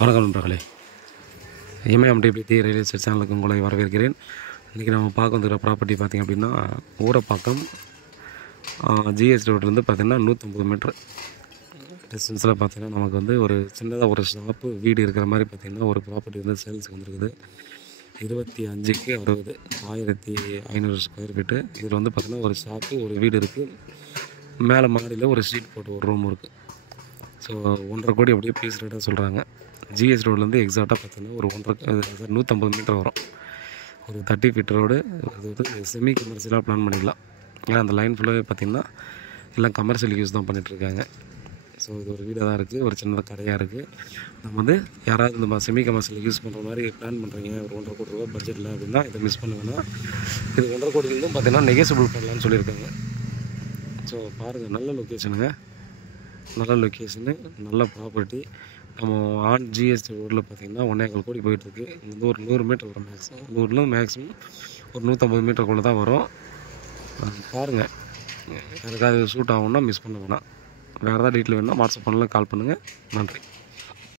வணக்கம் நண்பர்களே, MMDPT real estate சேனலுக்கு உங்களை வரவேற்கிறேன். இன்றைக்கி நம்ம பார்க்க வந்துக்கிற ப்ராப்பர்ட்டி பார்த்திங்க அப்படின்னா ஊரப்பாக்கம் GH ரோட்லேருந்து பார்த்திங்கன்னா 150 மீட்டர் டிஸ்டன்ஸில் பார்த்திங்கன்னா நமக்கு வந்து ஒரு சின்னதாக ஒரு ஷாப்பு வீடு இருக்கிற மாதிரி பார்த்திங்கன்னா ஒரு ப்ராப்பர்ட்டி வந்து சேல்ஸுக்கு வந்துருக்குது. 25க்கு 60 1500 ஸ்கொயர் ஃபீட்டு. இதில் வந்து பார்த்திங்கன்னா ஒரு ஷாப்பு ஒரு வீடு இருக்குது. மேலே மாடியில் ஒரு ஷீட் போட்டு ஒரு ரூம் இருக்குது. ஸோ 1.5 கோடி அப்படியே பீஸ் ரேட்டாக சொல்கிறாங்க. GH ரோட்லேருந்து எக்ஸாக்டாக பார்த்தீங்கன்னா ஒரு 150 மீட்டர் வரும். ஒரு 30 ஃபீட் ரோடு. அது வந்து செமி கமர்ஷியலாக பிளான் பண்ணிக்கலாம். ஏன்னா அந்த லைன் ஃபுல்லாகவே பார்த்திங்கன்னா எல்லாம் கமர்ஷியல் யூஸ் தான் பண்ணிகிட்ருக்காங்க. ஸோ இது ஒரு வீடாக தான் இருக்குது, ஒரு சின்னதாக கடையாக இருக்குது. நம்ம வந்து யாராவது இந்த செமி கமர்ஷியல் யூஸ் பண்ணுற மாதிரி பிளான் பண்ணுறீங்க ஒரு 1.5 கோடி ரூபா பட்ஜெட்டில் அப்படின்னா இதை மிஸ் பண்ணுவேன்னா இது 1.5 கோடியிலும் பார்த்திங்கன்னா நெகோசியபிள் பண்ணலான்னு சொல்லியிருக்காங்க. ஸோ பாருங்கள், நல்ல லொக்கேஷனுங்க, நல்ல லொக்கேஷனு, நல்ல ப்ராப்பர்ட்டி. நம்ம ஆன் GH ரோடில் பார்த்திங்கன்னா 1.25 கோடி போயிட்டுருக்கு. இங்கே வந்து ஒரு 100 மீட்டர் வரும், மேக்ஸிமம் 100 மேக்ஸிமம் ஒரு 150 மீட்டருக்குள்ளே தான் வரும். பாருங்கள், யாருக்காவது சூட் ஆகும்னா மிஸ் பண்ண வேணாம். வேறு ஏதாவது டீட்டெயில் வேணுன்னா வாட்ஸ்அப் பண்ணலாம், கால் பண்ணுங்கள். நன்றி.